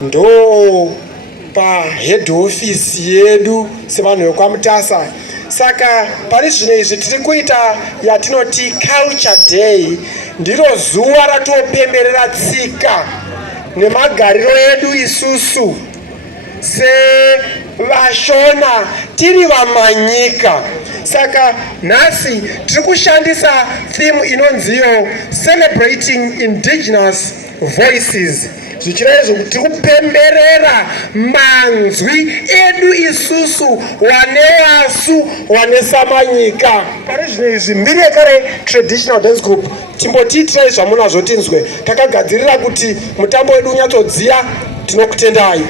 ndo pahead office yedu sevanhu vekwaMutasa. Saka pane zvino izvi tiri kuita yatinoti culture day, ndiro zuva ratopemberera tsika nemagariro edu isusu sevashona tiri vamanyika. Saka nhasi tiri kushandisa theme inonziyo celebrating indigenous voices, zvichireva izvo kuti tiri kupemberera manzwi edu isusu wane wasu wane samanyika. Pari zvino izvi mbiri yekare traditional dance group timbotiitirai zvamunazvo tinzwe, takagadzirira kuti mutambo wedu unyatsodziya. Tinokutendai.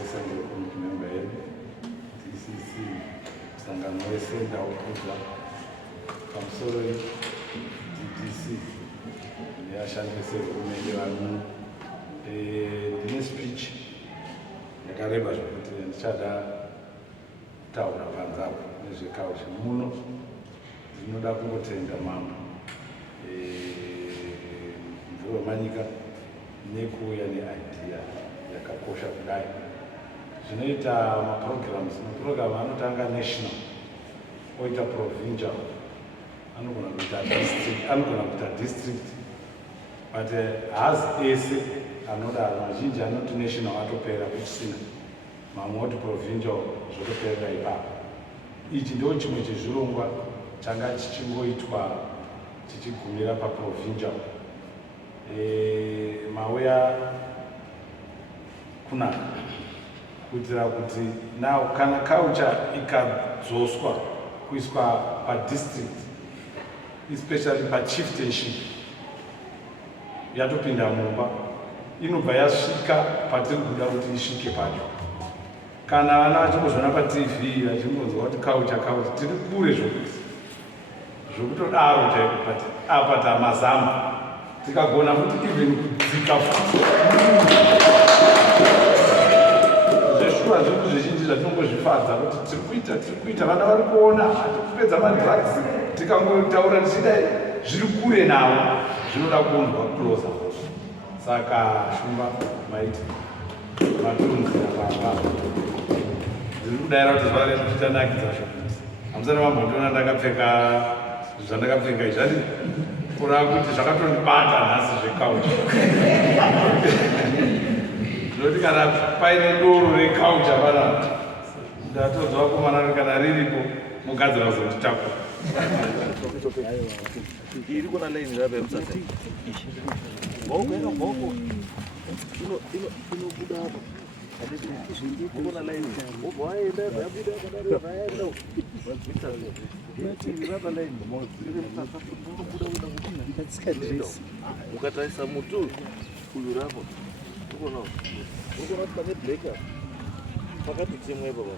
Assembly Committee member head, DCC, Sangano Senda Okuza, Kamsoro, DDC, Yashande Sekumele Vanu, the speech, Yakareba Shkuti and Chada Taura Panzap, Nishikauch Muno, Zinoda Kutenga Mama, Mvua Manika, Nekuya ni idea, Yakakosha Kudai. Zvinoita programs anotanga national oita provincial anogona kuita district but haasi ese anoda mazhinji anoti national atopera kusina mamwe oti provincial zvotoperera ipapo. Ichi ndo chimwe chezvirongwa changa chichingoitwa chichigumira paprovincial mauya kunaka kuitira kuti now kana culture ikadzoswa kuiswa padistrict especially pachieftainship yatopinda mumba inobva yasvika patiri kuda kuti isvike pacho. Kana vana vachingozvona patv vachingonzwa kuti culture tiri kure zvokutodaro chaiko but apa tamazama tikagona kuti even kudzika futi zveshuwa zvedu zvizhinji zvatinongozvifadza kuti tiri kuita vana vari kuona hatikupedza madrugs tikangotaura tichidai zviri kure navo zvinoda kuonzwa closer. Saka shumba maiti matunzi apapa ndiri kudayira kuti zuva redu tichanakidza shokuti hamusana vambondiona ndakapfeka zvandakapfeka izvati kurava kuti zvakatondibata nhasi zvekaucha zvinoti kana paine doro rekaucha vanatu ndatodza vakomana ri kana riripo mugadzira kuzotitakura iri kuna laini rabe msasa boko inobuda hapa kuna laini boko waenda yabuda hapa yaenda raba laini iri msasa unobuda ndikatsikandirisa ukataisa mutu uyu rapo ukono pane breaker pakati timwe baba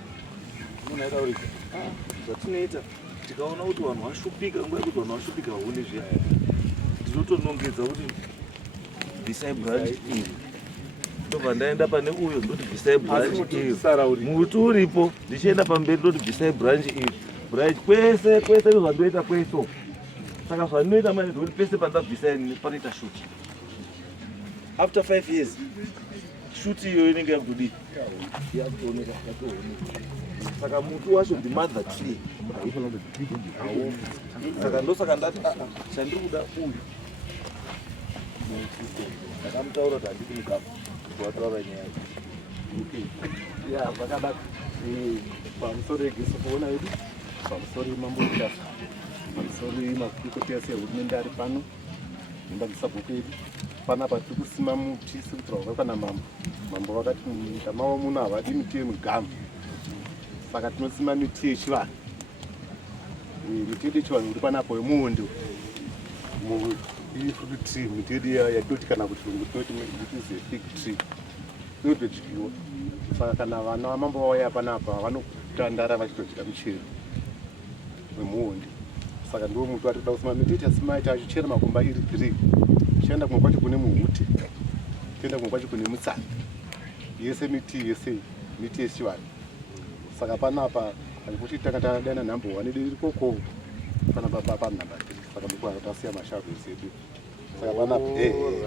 unaida uri zvatinoita tikaona kuti vanhu vashupika nguva yekuti vanhu vashupika vaone zviya ndinotonongedza kuti bvisai branch iri ndobva ndaenda pane uyo ndoti bvisai branch iri muti uripo ndichienda pamberi ndoti bvisai branch iri branch kwese zvandoita kweso saka zvandinoita manje ndikuti pese pandabvisai panoita shuti after 5 years shuti iyoyo inenge yakudii yakutooneka yatooneka. Saka mutu wacho ndimother tree saka ndosaka ndati chandiri kuda uyu ndakamutaura kuti handiti mukapu wataura nyaya vakada pamusoro egesofoona yedu pamusoro emambotasa pamusoro emakurukota ese ehurumende ari pano nembadzisabhuku yedu panapa tiri kusima muti sekuti vakakwana mambo vakati munyika mavo muno havadi miti yemugamu saka tinosima miti yechivanhu. Miti yedu yechivanhu uri panapo yemuhondo ifruit tree miti yedu yatoti kana kuti tinoti it is a big tree inotodyiwa. Saka kana vana vamambo vauya panapa vanotandara vachitodya michero wemuhondo. Saka ndiwo muti watinoda kusima miti tasima tachichera makomba iri 3 tichienda kumwe kwacho kune muhute tienda kumwe kwacho kune mutsanga yese miti yese miti yechivanhu. Saka panapa kuti takatadana nhambo 1 iri koko panapa panhamba 3 saka ndiko tasiya mashavu edu. Saka panapa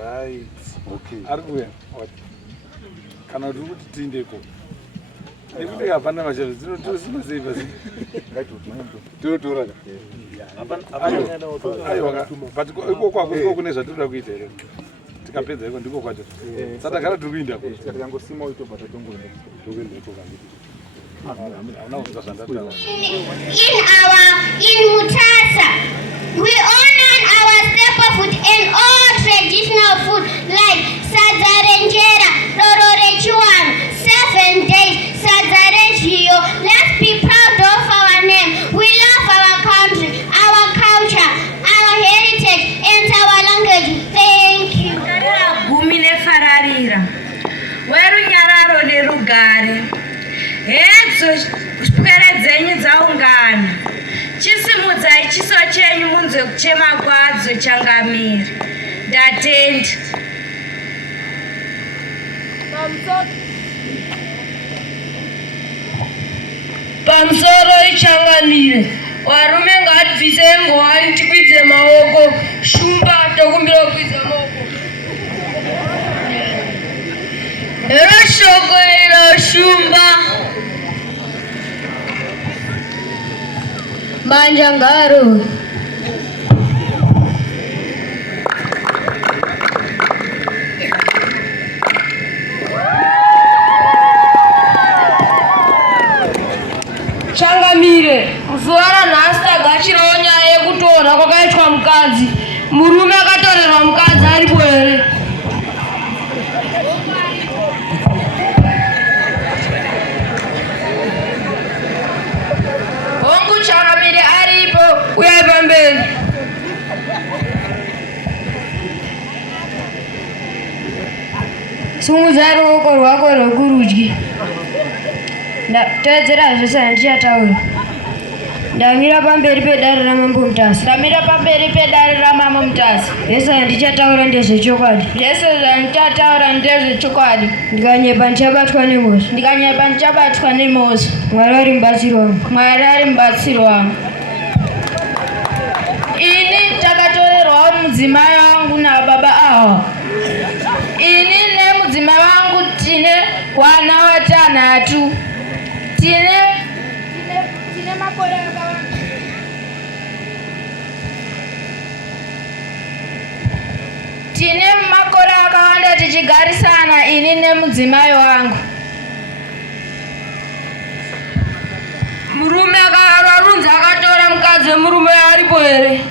right okay arikuya kana uri kuti tiindeko nekuti hapana mashavu dzinotosima sei pasi tinotora aiwa but ikoko hakusiko kune zvatinoda kuita here tikapedza iko ndiko kwacho saka tagara tiri kuinda tikangosima itobva tatongoendeko in Mutasa, we honor our staple food and all traditional food like sadzarenjera, rororechuan, 7 days, sadzarejiyo. Let's be proud of our name. We love our country, our culture, our heritage, and our language. Thank you. Gumine fararira. Weru nyararo lerugare. pwere dzenyu dzaungana. Chisimudzai chiso chenyu munzwe kuchema kwadzo Changamire. Ndatenda. Pamusoro iChangamire, varume ngatibvise ngowani tikwidze maoko. Shumba tokumbira kukwidza maoko. Hero shoko iro Shumba. Manjangaro. Changamire, zuva ranhasi tagachirawo nyaya yekutorwa kwakaitwa mukadzi. Murume akatorerwa mukadzi aripo here? Hongu Changamire aripo, uyai pamberi. Simudzai ruoko rwako rwekurudyi. Tedzera zvose handichataura. Ndamira pamberi pedare ramambo Mutasi. Ndamira pamberi pedare ramambo Mutasi. Zvese handichataura ndezvechokwadi. Zvese zvandichataura ndezvechokwadi. Ndikanyepa ndichabatwa nemhosva. Ndikanyepa ndichabatwa nemhosva. Mwari ari mubatsiri wangu. Mwari ari mubatsiri wangu. Ini takatorerwa mudzimai wangu nababa ava. Ini nemudzimai wangu tine wana vatanhatu. Tine makore akawanda. Tine makore akawanda tichigarisana ini nemudzimai wangu. Murume akararunza akatora mukadzi wemurume aripo here?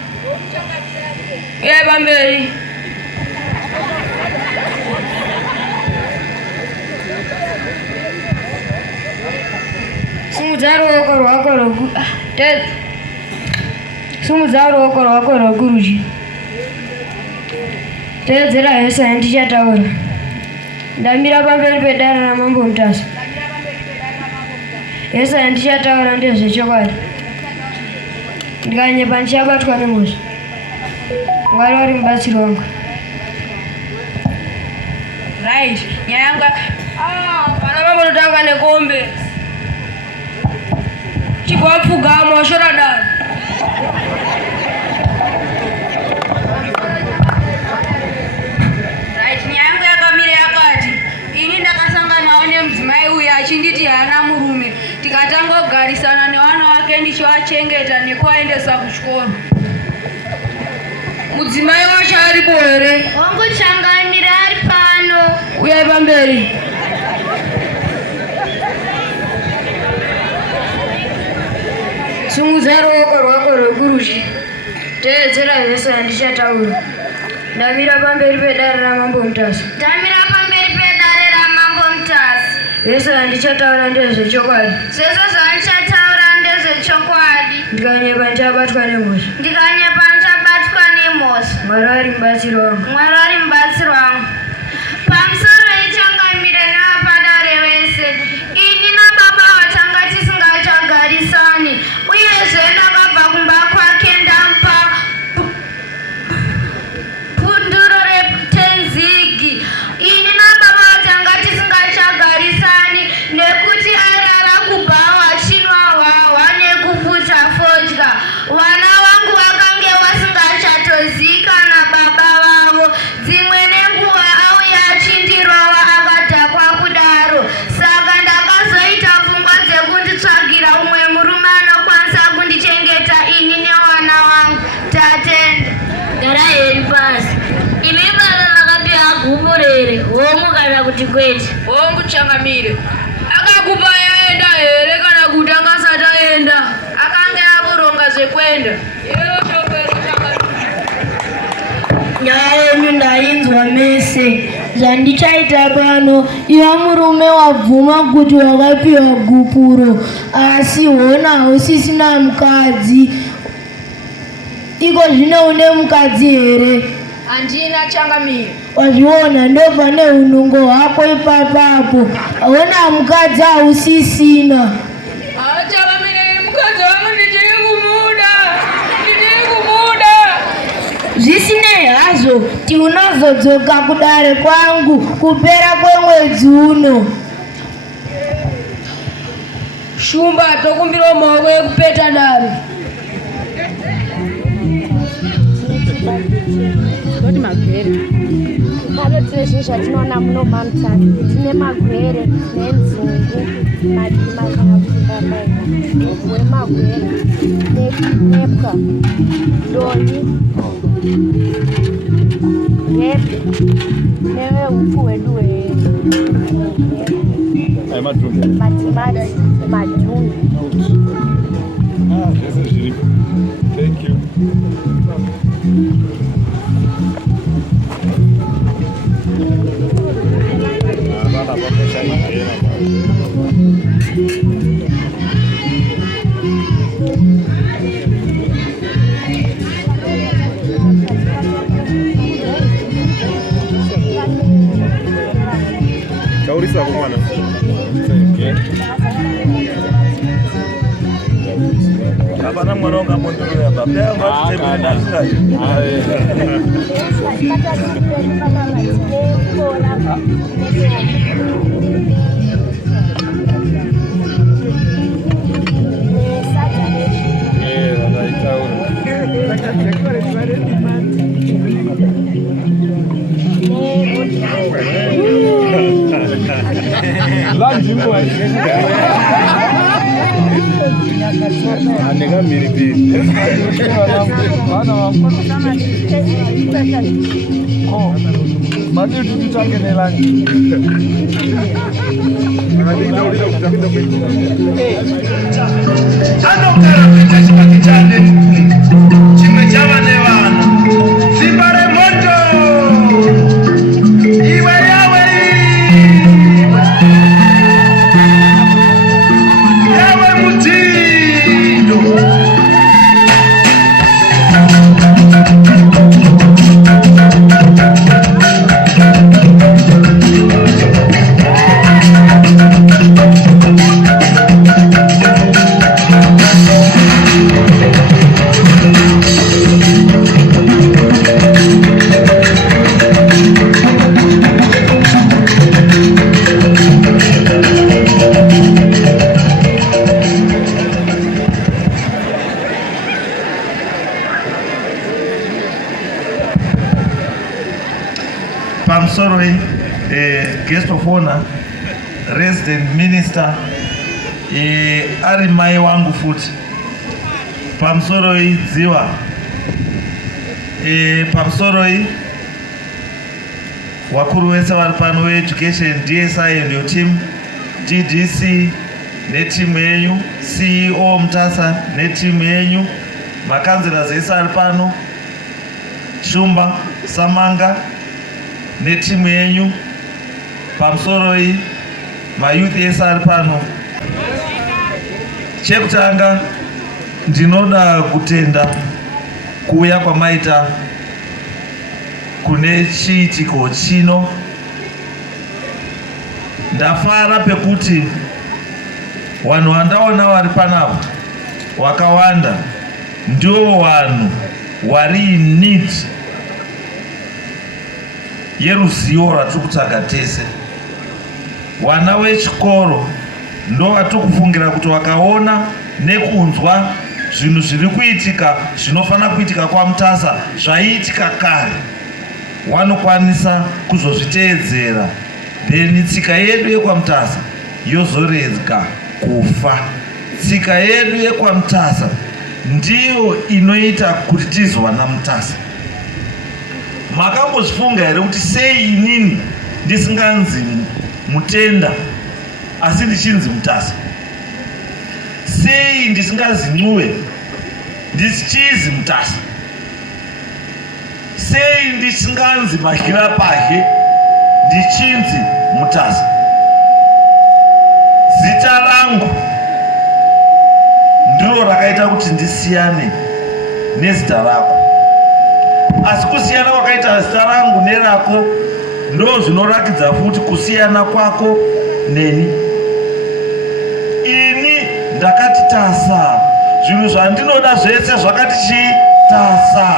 Uyai pamberi. Simudzai ruoko rwako rwokurudyi. Teedzera zvese handichataura. Ndamira pamberi pedare ramambo Mutasi. Zvese handichataura ndezvechokwadi. Ndikanyepa ndichabatwa nemhosva. Mwari ari mubatsiri wangu. Right, nyaya yangu pana vambonotanga nekombe. Chipwapfugama washora dani. Right, nyaya yangu yakamira yakati, ini ndakasanganawo nemudzimai uyu achinditi haana murume. Tikatanga kugarisana nevana vake ndichivachengeta nekuvaendesa kuchikoro. Mudzimai wacho aripo here? Hongu Changamire ari pano. Uyai pamberi. Simudzai ruoko rwako rwokurudyi. Teedzera zvese handichataura. Ndamira pamberi pedare ramambo Mutasi. Ndamira pamberi pedare ramambo Mutasi. Zvese handichataura ndezvechokwadi. Zvese zvandichataura ndezvechokwadi. Ndikanyepa ndichabatwa nemhosva. Ndikanyepa ndichabatwa nemhosva. Mwari ari mubatsiri wangu. Mwari ari mubatsiri wangu. Pamusoro iChangamire nevapadare vese, ini nababa vatanga tisingachagarisani, uyezve ndakabva kumba kwake ndamupa punduro retenzigi. Ini nababa vatanga tisingachagarisani nekuti arara kubhawa, chinwa hwahwa nekupfuta fodya. Vana vangu vakange vasingachatozikana baba vavo. Dzimwe nenguva auya achindirova akadhakwa kudaro. Saka ndakazoita pfungwa dzekunditsvagira umwe murume anokwanisa kundichengeta ini nevana vangu. Tatenda. Ndaraheri pasi. Ini baba vakapiwa gumurere. Hongu kana kuti kwete? Hongu Changamire. Akakupa yaenda here kana kuti angasati aenda? Akange akuronga zvekwenda. Nyaya yenyu ndainzwa mese. Zvandichaita pano, iva murume wabvuma kuti wakapiwa gupuro, asi hona usisina mukadzi. Iko zvino une mukadzi here? Handina Changamire. Wazviona ndobva neunongo hwako ipapapo. Hauna mukadzi hausisina. mukadzi wangu ndichiri kumuda. Zvisinei hazvo tiunozodzoka kudare kwangu kupera kwemwedzi uno. Shumba tokumbira maoko ekupeta dare. Kuti magwere tine zvinhu zvatinoona muno maMutare, tine magwere nenzungu, madima kana kuti mbambaika, wemagwere nepwa, doni, repe newehuku hwedu matimati, madhumbi. Thank you. Kaurisa kumana. Hapana mwana wangu ambondoro ya baba. Leo watu tembea na sky. Anega miripiri. Mani tututange nelangi. Anokara kuita chibaki chane chimwe chava nevana zibare moto iwe yawe mutindo. Pamsoroi, guest of honor, resident minister, ari mai wangu futi. Pamsoroi Ziwa. Pamsoroi wakuru wese vari pano education, DSI and your team, GDC netimu yenyu, CEO Mutasa netimu yenyu, makanzira zese ari pano, Shumba, Samanga netimu yenyu, Pamsoroi mayouth ese ari pano. Chekutanga ndinoda kutenda kuuya kwamaita kune chiitiko chino. Ndafara pekuti vanhu vandaona vari panapa wakawanda ndivo vanhu vari in need yeruzivo ratiri kutsvaga tese. Vana vechikoro ndo vatiri kufungira kuti vakaona nekunzwa zvinhu zviri kuitika zvinofanira kuitika kwaMutasa zvaiitika kare, vanokwanisa kuzozviteedzera, then tsika yedu yekwaMutasa yozorega kufa. Tsika yedu yekwaMutasa ndiyo inoita kuti tizova naMutasa. Makambozvifunga here kuti sei inini ndisinganzi Mutenda asi ndichinzi Mutasa? Sei ndisingazincuwe ndichizi Mutasa? Sei ndisinganzi Maghirapahye ndichinzi Mutasa? Zita rangu ndiro rakaita kuti ndisiyane nezita rako, asi kusiyana kwakaita zita rangu nerako ndo zvinorakidza futi kusiyana kwako neni. Ini ndakati tasa, zvinhu zvandinoda zvese zvakati tasa,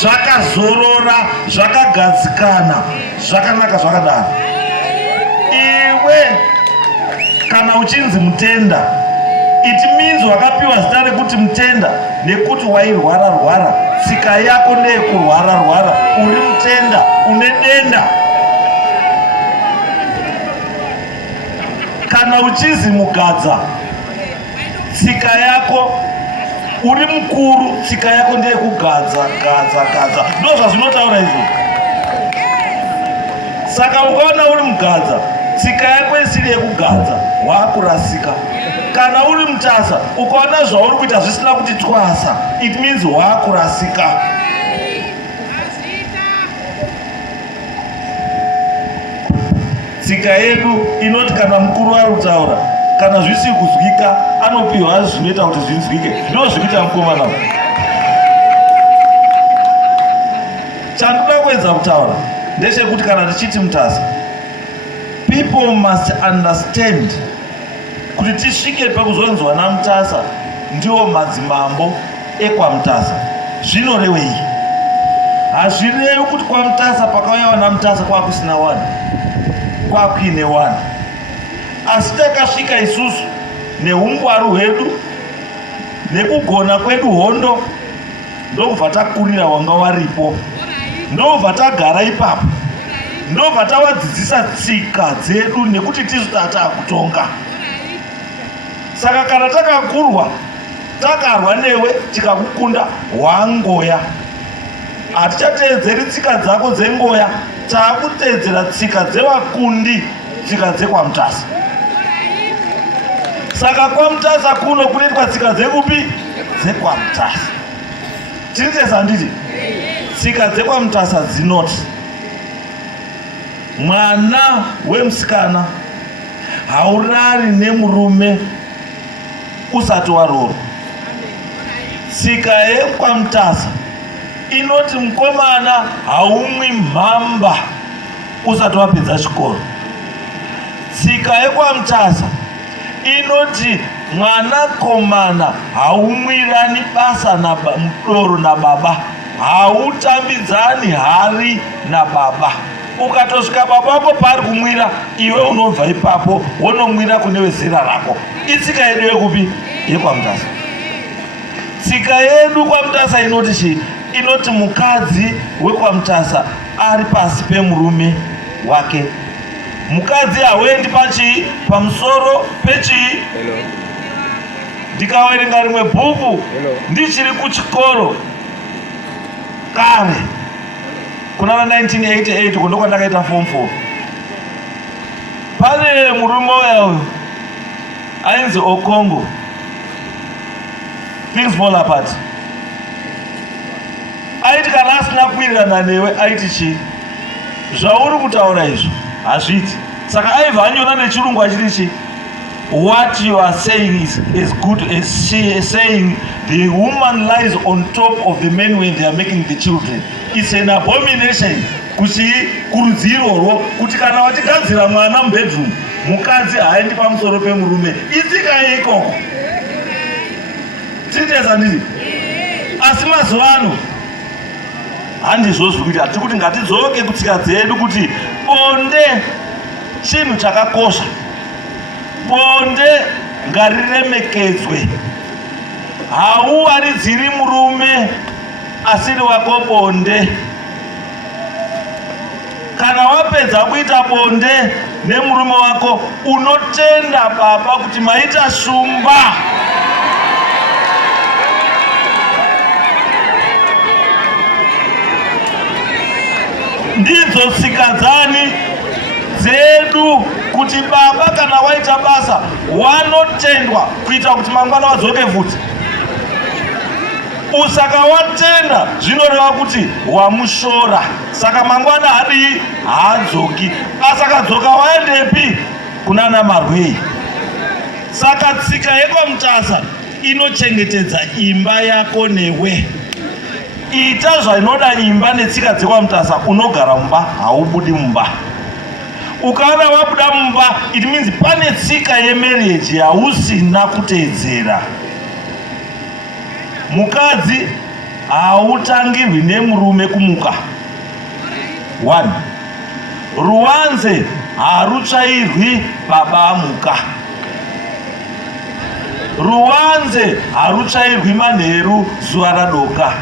zvakazorora, zvakagadzikana, zvakanaka zvakadaro. Iwe kana uchinzi mutenda, it means wakapiwa zita rekuti mutenda nekuti wairwara, tsika yako ndeyekurwara, uri mutenda, une denda. Kana uchizi mugadza, tsika yako uri mukuru, tsika yako ndeyekugadza. Ndo zvazvinotaura izvo. Saka ukaona uri mugadza, tsika yako isiri yekugadza, waakurasika. Kana uri mutasa, ukaona zvauri kuita zvisina kuti twasa, it means waakurasika. Tsika yedu inoti kana mukuru ari kutaura, kana zvisi kuzwika, anopiwa zvinoita kuti zvinzwike. Ndo zvikuita mukomana. Chandinoda kuedza kutaura ndechekuti kana tichiti mutasa, people must understand kuti tisvike pakuzonzwa namutasa ndiwo madzimambo ekwamutasa. Zvinorevei? Hazvirevi kuti kwamutasa pakauyawa namutasa kwakusina wani, kwakuine wani. Asi takasvika isusu neungwaru hwedu nekugona kwedu hondo, ndobva takurira wanga waripo, ndobva tagara ipapo, ndobva tavadzidzisa tsika dzedu nekuti tizotata kutonga. Saka kana takakurwa, takarwa newe tikakukunda, wangoya. Hatichateedzeri tsika dzako dzengoya, takuteedzera tsika dzevakundi, tsika dzekwamutasa. Saka kwamutasa kuno kunoitwa tsika dzekupi? Dzekwamutasa. Tiritesa nditi? Tsika dzekwamutasa dzinoti mwana wemusikana haurari nemurume usati waroorwa. Tsika yekwamutasa inoti mukomana haumwi mhamba usati wapedza chikoro. Tsika yekwamutasa inoti mwanakomana haumwirani basa mudoro nababa, hautambidzani hari nababa. Ukatosvika baba wako paari kumwira, iwe unobva ipapo wonomwira kune wezera rako. Itsika yedu yekupi? Yekwamutasa. Tsika yedu kwamutasa inoti chii? Inoti mukadzi wekwamutasa ari pasi pemurume wake. Mukadzi hawendi pachii? Pamusoro pechii? Ndikawerenga rimwe bhuku ndichiri kuchikoro kare kuna 1988 kundo kwandakaita form 4. Pane murume uyo ainzi Okongo. Things fall apart. Aiti kana asina kuwirirana newe aiti chii? Zvauri kutaura izvo hazviti. Saka aibva anyora nechirungu achiti chii? What you are saying is good as she is saying the woman lies on top of the men when they are making the children. It's an abomination. Kuti kurudzirorwo kuti kana watigadzira mwana mubedroom, mukadzi haendi pamusoro pemurume. Itsika ikoko. Titesa nditi? Asi mazuva ano handizvo zviri kuita. Tiri kuti ngatidzoke kutsika dzedu kuti bonde chinhu chakakosha. Bonde ngariremekedzwe. Hauwaridziri murume asiri wako bonde. Kana wapedza kuita bonde nemurume wako, unotenda baba kuti maita shumba. Ndidzo tsika dzani dzedu kuti baba kana waita basa wanotendwa kuita kuti mangwana wadzoke futi. Usaka watenda zvinoreva kuti wamushora. Saka mangwana hadi haadzoki. Asakadzoka waendepi? Kunana Marwei. Saka tsika yekwamutasa inochengetedza imba yako newe. Ita zvainoda imba netsika dzekwamutasa, unogara mumba, haubudi mumba. ukaona wabuda mumba, it means pane tsika yemarriage yausina kuteedzera. Mukadzi hautangirwi nemurume kumuka. 1. Ruwanze harutsvairwi baba amuka. Ruwanze harutsvairwi manheru zuva radoka.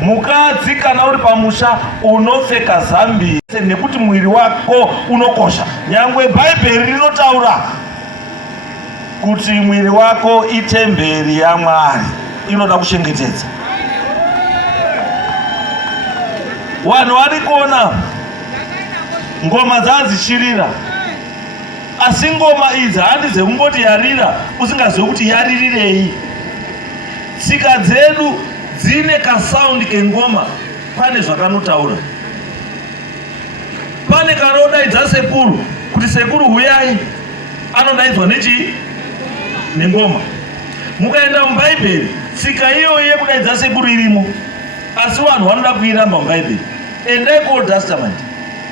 Mukadzi kana uri pamusha unopfeka zambi nekuti mwiri wako unokosha. Nyangwe Bhaibheri rinotaura kuti mwiri wako itemberi yaMwari, inoda kuchengetedza. Vanhu vari kuona ngoma dzadzichirira, asi ngoma idzi handidze kungoti yarira usingazivi kuti yaririrei. Tsika dzedu dzine kasaundi kengoma, pane zvakanotaura. Pane kanodaidza sekuru kuti sekuru huyai, anodaidzwa nechi nengoma. Mukaenda muBhaibheri tsika iyoyi yekudaidza sekuru irimo, asi vanhu vanoda kuiramba muBhaibheri. Endai kuOld Testament,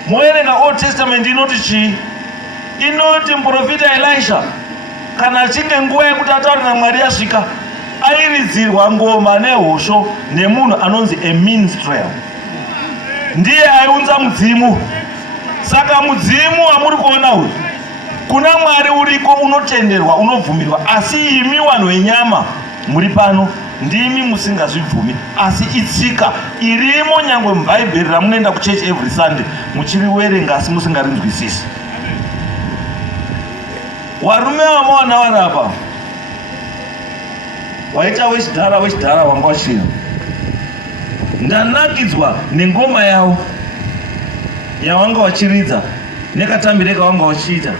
moerenga Old Testament inoti chii? Inoti muprofita Elisha kana achinge nguva yekuti ataure naMwari yasvika, airidzirwa ngoma nehosho nemunhu anonzi minstrel. Ndiye aiunza mudzimu. Saka mudzimu wamuri kuona uyu, kuna Mwari uriko unotenderwa, unobvumirwa, asi imi vanhu venyama muri pano ndimi musingazvibvumi, asi itsika irimo nyangwe muBhaibheri ramunoenda kuchechi every Sunday muchiriwerenga asi musingarinzwisisi. Varume vamawana vari apa waita wechidhara wanga wachira, ndanakidzwa nengoma yavo yavanga vachiridza nekatambire kavanga vachiita.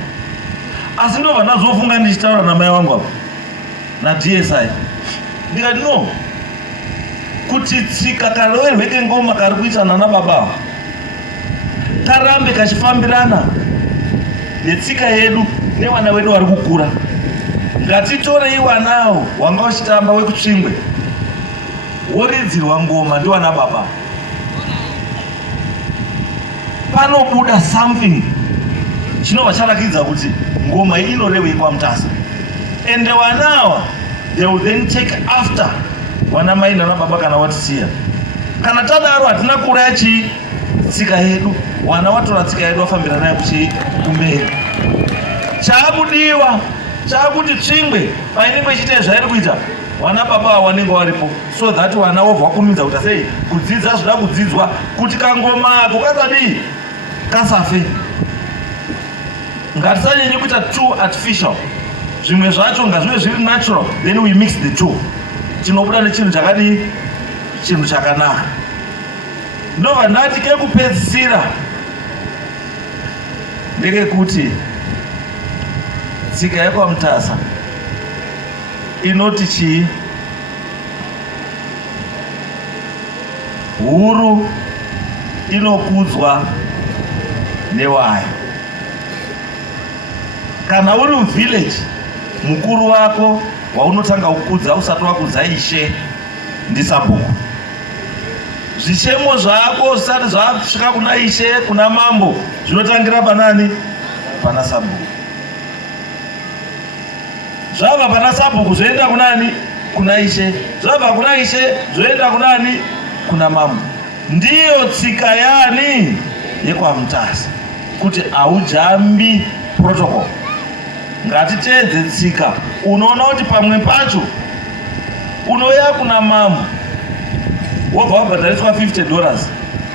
Asi ndobva ndazofunga ndichitaura namai vangu apa naDSI, ndikati no, kuti tsika karoverwe kengoma kari kuitana nababa karambe kachifambirana netsika yedu nevana vedu vari kukura. Ngatitorei vanawo wanga vachitamba wekutsvingwe woridzirwa ngoma ndivana baba, panobuda something chinobva charakidza kuti ngoma iyi inorevei kwaMutasa. Ende vanawa they will then take after vana mai nana baba kana vatisiya. Kana tadaro hatina kuraya chii tsika yedu, vana vatora tsika yedu vafambira nayo kumberi. Chaakudiwa chakuti tsvingwe painenge ichiita zvairi kuita, vana baba vanenge varipo, so that vana vobva vakumidza kuti sei kudzidza zvoda kudzidzwa, kuti kangoma ako kasadii kasafe. Ngatisanyanye kuita too artificial. Zvimwe zvacho ngazvive zviri natural, then we mix the two, tinobuda nechinhu chakadii, chinhu chakanaka. Ndobva ndati kekupedzisira ndekekuti tsika yekwaMutasa inoti chii? Huru inokudzwa newayo. Kana uri muvillage, mukuru wako waunotanga kukudza usati wakudza Ishe ndisabhuku. Zvichemo zvako zvisati zvasvika kuna Ishe, kuna mambo, zvinotangira panani? Pana sabhuku. Zvabva pana sabhuku zvoenda kunani? Kuna Ishe. Zvabva kuna Ishe zvoenda kunani? Kuna mambo. Ndiyo tsika yani yekwaMutasa, kuti haujambi protocol. Ngatiteedze tsika. Unoona kuti pamwe pacho unoya kuna mambo wobva wabhadhariswa $50,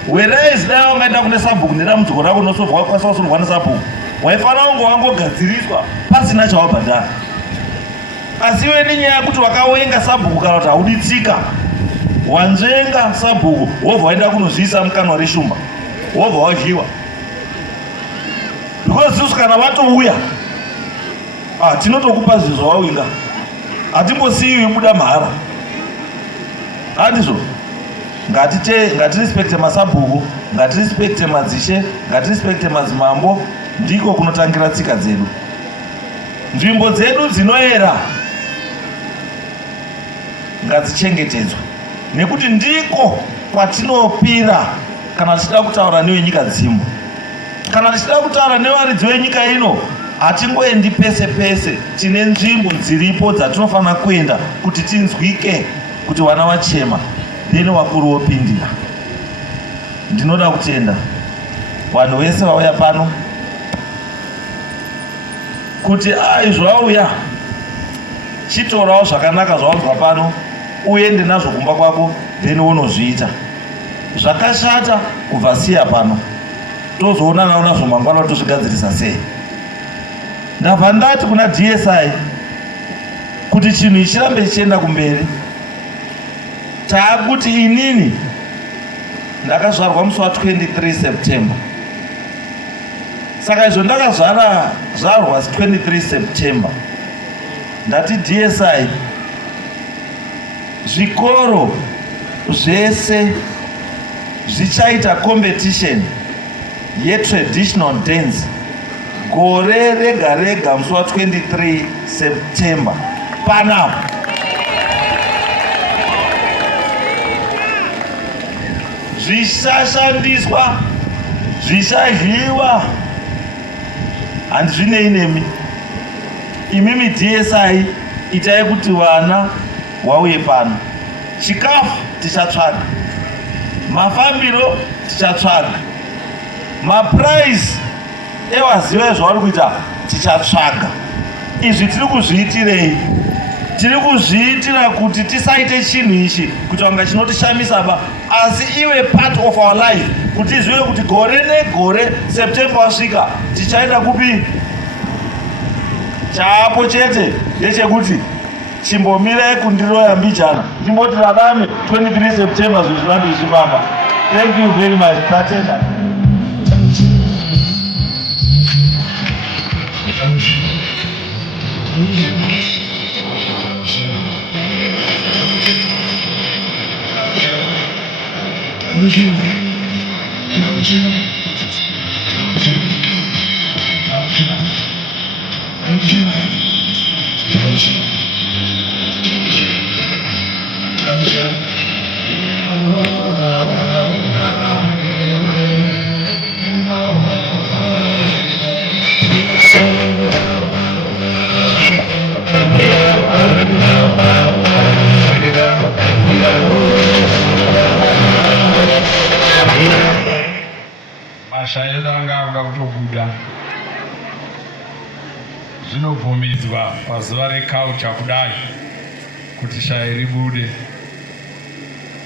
whereas dai wangaenda kune sabhuku nedambudziko rako nosovha wakwanisa kusolvwa nesabhuku, waifanira kunge wangogadziriswa pasina chawabhadhara. Asi iwe nenyaya yekuti wakawenga sabhuku kana kuti haudi tsika, wanzvenga sabhuku wobva waenda kunozviisa mukanwa reshumba, wobva wadyiwa. Because isusu kana watouya tinotokupa zvinhu zvawawinga, hatimbosiyiwi buda mahara. Handizvo? Ngatirespekte masabhuku, ngatirespekte madzishe, ngatirespekte madzimambo, ndiko kunotangira tsika dzedu. Nzvimbo dzedu dzinoyera ngadzichengetedzwe, nekuti ndiko kwatinopira kana tichida kutaura newenyika dzimo. Kana tichida kutaura nevaridzi venyika ino, hatingoendi pese pese, tine nzvimbo dziripo dzatinofanira kuenda kuti tinzwike kuti vana vachema ndeni wakuru wopindira. Ndinoda kutenda vanhu vese vauya pano kuti zvauya chitorawo zvakanaka zvaunzwa pano uende nazvo kumba kwako, then unozviita. Zvakashata kubva siya pano, tozoonanawo nazvo mangwana tozvigadzirisa sei. Ndabva ndati kuna DSI kuti chinhu ichirambe chichienda kumberi. Taakuti inini ndakazvarwa musi wa23 September. Saka izvo ndakazvarwa 23 September. Ndati DSI, zvikoro zvese zvichaita competition yetraditional dance gore rega rega musi wa23 September panapa. Zvichashandiswa, zvichadyiwa, handizvinei nemi. Imimi DSI itai kuti vana vauye pano. Chikafu tichatsvaga, mafambiro tichatsvaga, maprize evaziva zvavari kuita tichatsvaga. Izvi tiri kuzviitirei? Tiri kuzviitira kuti tisaite chinhu ichi kuti vanga chinotishamisa ba, asi iwe part of our life, kuti tizive kuti gore negore September wasvika tichaenda kupi. Chaapo chete ndechekuti chimbomirai kundiro yambijana, timboti radame 23 September zvichirambe zvichifamba. Thank you very much. Tatenda. Mashaeda anga akuda kutobuda. Zvinobvumidzwa pazuva reculture kudai kuti shairi ribude.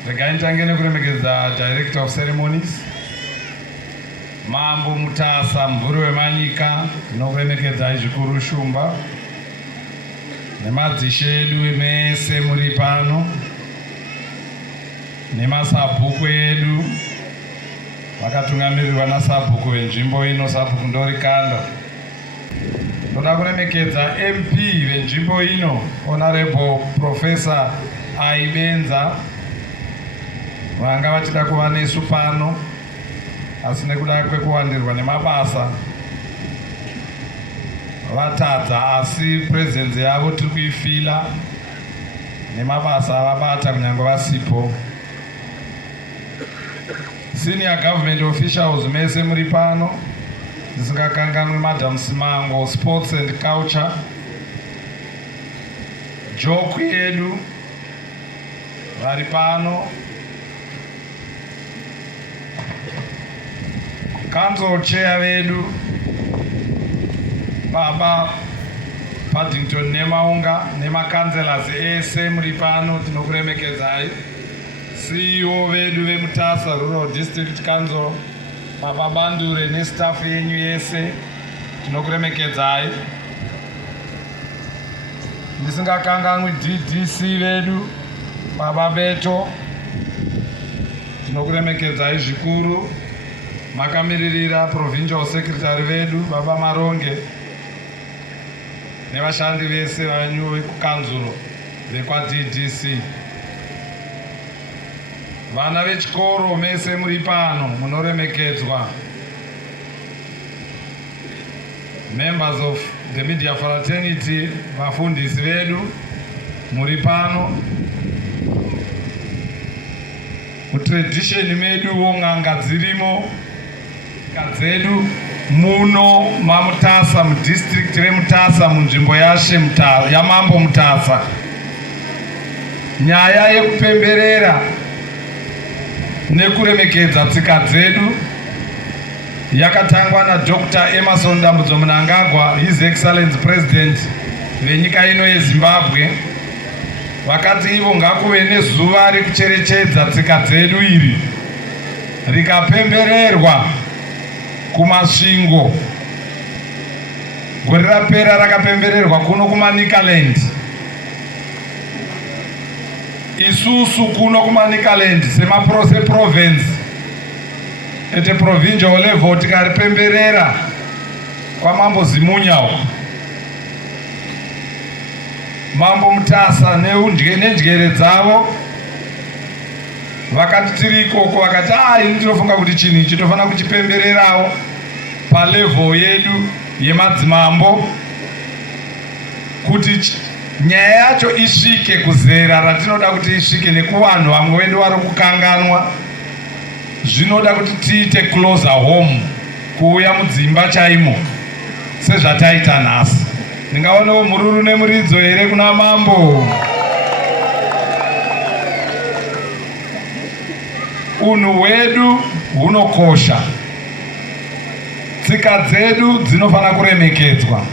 Regai nditange nekuremekedza Director of Ceremonies Mambo Mutasa Mvuri weManyika. Tinokuremekedzai zvikuru Shumba nemadzishe edu mese muri pano, nemasabhuku edu vakatungamirirwa nasabhuku venzvimbo ino, sabhuku Ndorikanda. Ndoda kuremekedza MP venzvimbo ino, Honorable Professor Aibenza, vanga vachida kuva nesu pano asi nekuda kwekuwandirwa nemabasa vatadza, asi presence yavo tiri kuifila nemabasa avabata kunyange vasipo. Senior government officials mese muri pano, ndisingakanganwi Madam Simango, Sports and Culture, Joku yedu vari pano, Council Chair vedu Baba Paddington Nemaunga, nemakanzelazi ese muri pano tinokuremekedzai. CEO vedu veMutasa Rural District Council, Baba Bandure nestaff yenyu yese tinokuremekedzai. Ndisingakanganwi DDC vedu Baba Beto, tinokuremekedzai zvikuru. Makamiririra Provincial Secretary vedu Baba Maronge nevashandi vese vanyu vekukanzuro vekwa DDC. Vana vechikoro mese muri pano munoremekedzwa. Members of the Media Fraternity, vafundisi vedu muri pano. Mutradisheni medu wong'anga dzirimo kadzedu muno maMutasa, mudistrict reMutasa, munzvimbo yaMambo Mutasa. Nyaya yekupemberera nekuremekedza tsika dzedu yakatangwa naDr. Emmerson Dambudzo Mnangagwa, His Excellency President venyika ino yeZimbabwe. Vakati ivo ngakuve nezuva rekucherechedza tsika dzedu iri rikapembererwa kumasvingo. Gore rapera rakapembererwa kuno kumaNicaland. Isusu kuno kumaNicaland seprovince ete provincial level tikaripemberera kwaMambo Zimunya uko. Mambo Mutasa nenjere dzavo vakati tiri ikoko vakati ini ndinofunga kuti chinhu ichi tofana kuchipembererawo palevel yedu yemadzimambo kuti nyaya yacho isvike kuzera ratinoda kuti isvike nekuvanhu vamwe wedu vari kukanganwa. Zvinoda kuti tiite closer home, kuuya mudzimba chaimo sezvataita nhasi. Ndingaonawo mururu nemuridzo here kuna mambo. Unhu hwedu hunokosha. Tsika dzedu dzinofana kuremekedzwa.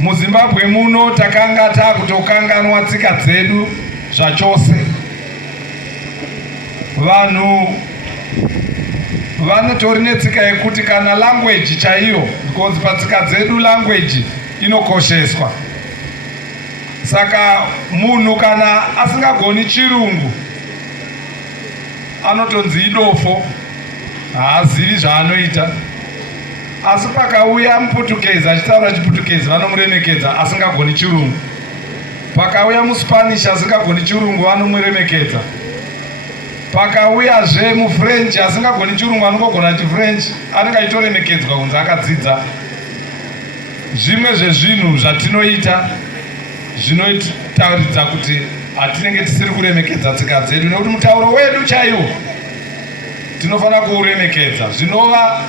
MuZimbabwe muno takanga takutokanganwa tsika dzedu zvachose. Vanhu vanotori netsika yekuti kana language chaiyo, because patsika dzedu language inokosheswa. Saka munhu kana asingagoni chirungu anotonzi idofo, haazivi zvaanoita. Asi pakauya muPortuguese achitaura chiPortuguese vanomuremekedza asingagoni chirungu. Pakauya muSpanish asingagoni chirungu vanomuremekedza. Pakauyazve muFrench asingagoni chirungu anongogona chiFrench anenge achitoremekedzwa kunzi akadzidza. Zvimwe zvezvinhu zvatinoita zvinotaridza kuti hatinenge tisiri kuremekedza tsika dzedu, nekuti mutauro wedu chaiwo tinofana kuuremekedza. Zvinova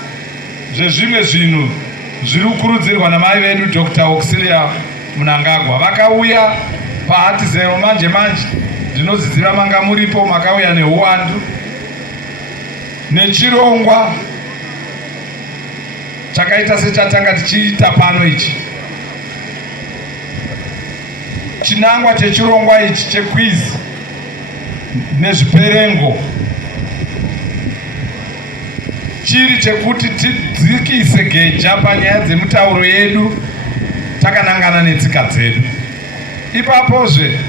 zvezvimwe zvinhu zviri kukurudzirwa namai vedu Dr. Auxilia Mnangagwa. Vakauya paHati Zero manje ndinozidzira manga muripo, makauya neuwandu nechirongwa chakaita sechatanga tichiita pano ichi. Chinangwa chechirongwa ichi chequiz nezviperengo chiri chekuti tidzikise geja panyaya dzemitauro yedu takanangana netsika dzedu. Ipapozve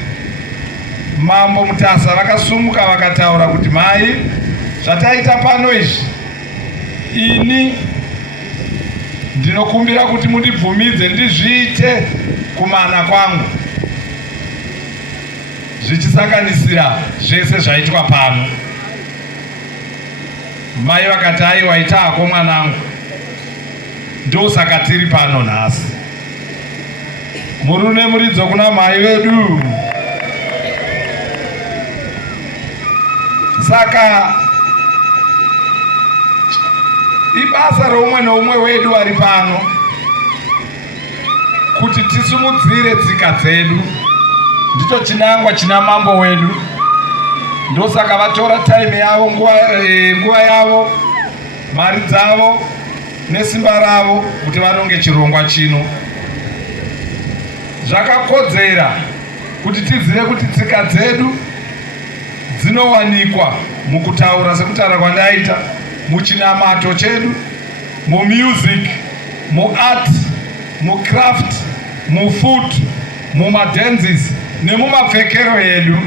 Mambo Mutasa vakasumuka vakataura kuti mai, zvataita pano izvi ini ndinokumbira kuti mundibvumidze ndizviite kumana kwangu, zvichisanganisira zvese zvaitwa pano. Mai vakati aiwa ita hako mwanangu, ndosaka tiri pano nhasi. Mururu nemuridzo kuna mai vedu. Saka ibasa roumwe noumwe wedu ari pano kuti tisumudzire tsika dzedu. Ndicho chinangwa china mambo wedu. Ndosaka vatora time yavo, nguva yavo, mari dzavo nesimba ravo kuti varonge chirongwa chino. Zvakakodzera kuti tizive kuti tsika dzedu dzinowanikwa mukutaura sekutaura kwandaita, muchinamato chedu, mumusic, muart, mucraft, mufood, mumadances nemumapfekero edu.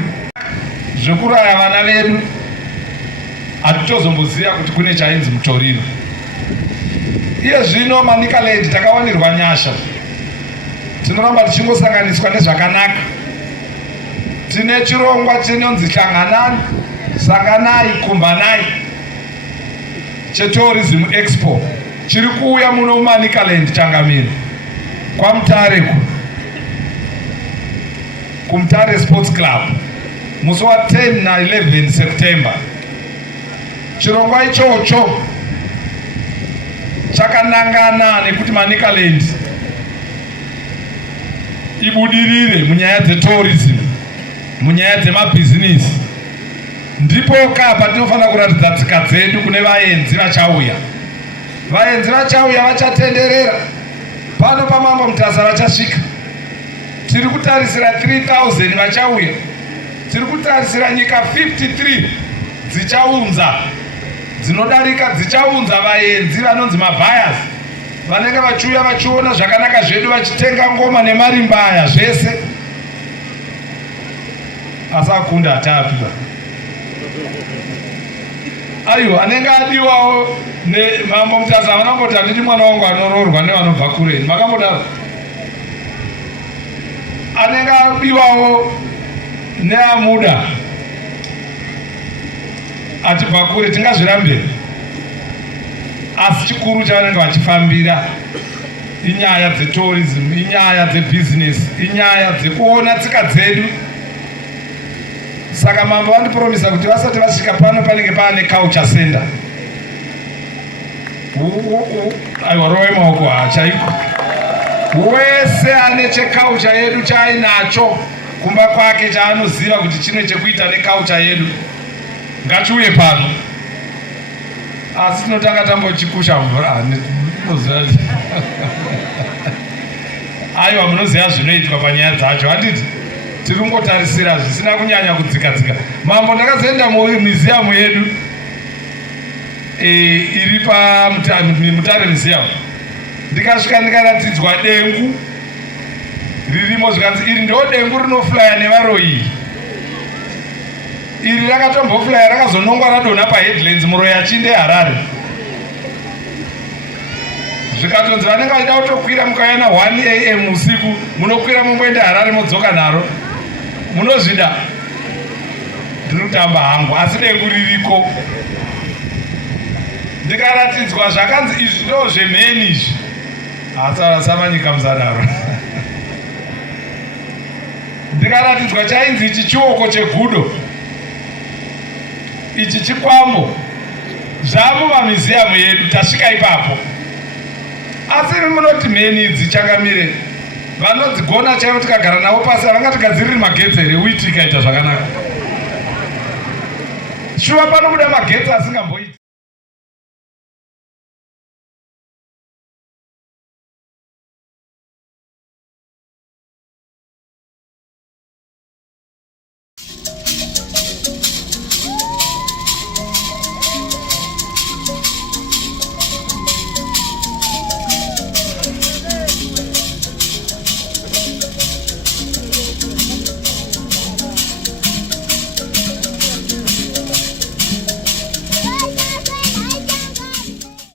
Zvekuraya vana vedu hatitozomboziva kuti kune chainzi mutoriro. Iye zvino maNicaland takawanirwa nyasha. Tinoramba tichingosanganiswa nezvakanaka. Tine chirongwa chinonzi hlanganani, sanganai, kumbanai cheTourism Expo chiri kuuya muno mumaNicaland Changamire kwaMutare, kuMutare Sports Club. musi wa 10 na 11 September. Chirongwa ichocho chakanangana nekuti Manicaland ibudirire munyaya dzetourism, munyaya dzemabhizinesi. Ndipo kapa tinofanira kuratidza tsika dzedu kune vaenzi vachauya. Vaenzi vachauya vachatenderera pano paMambo Mutasa vachasvika. Tiri kutarisira 3000 vachauya. Tiri kutarisira nyika 53 dzichaunza, dzinodarika dzichaunza vaenzi vanonzi mabuyers, vanenge vachiuya vachiona zvakanaka zvedu, vachitenga ngoma nemarimbaya zvese. Asakunda atapiwa. Aiwa, anenge adiwawo neMambo Mutasa vanongoti handiti mwana wangu anoroorwa nevanobva kure. Makambodaro? Anenge adiwawo neamuda achibva kure, tingazvirambe. Asi chikuru chavanenge vachifambira inyaya dzetourism, inyaya dzebhizinesi, inyaya dzekuona tsika dzedu. Saka mambo vandipromisa kuti vasati vasvika pano panenge paane culture center. Aiwa, rove maoko chaiko. Wese ane checulture yedu chaainacho kumba kwake chaanoziva kuti chine chekuita neculture yedu, ngachiuye pano. Asi tinotanga tambochikusha mvura. Aiwa, munoziva zvinoitwa panyaya dzacho, handiti? Tiri kungotarisira zvisina kunyanya kudzika-dzika. Mambo ndakazoenda museum yedu iri paMutare Museum. Ndikasvika ndikaratidzwa dengu ririmo, zvikanzi iri ndo dengu rinoflya nevaroyi. Iri rakatomboflya rakazonongwa radonha paheadlands muroyi achinde Harare. Zvikatonzi vanenge vachida kutokwira mukauya na 1 AM usiku, munokwira mumboenda Harare modzoka naro. Munozvida? Ndinotamba hangu, asi dengu ririko. Ndikaratidzwa zvakanzi izvi ndo zvemheni izvi. Samanyika musadaro. Ndikaratidzwa chainzi ichi chioko chegudo, ichi chikwambo. Zvamumamiseum yedu, tasvika ipapo. Asi munoti mheni idzi changamire, vanodzigona chaivo tikagara navo pasi havangatigadziriri magetsi here uiti ikaita zvakanaka. Shuva panobuda magetsi asingamboiti.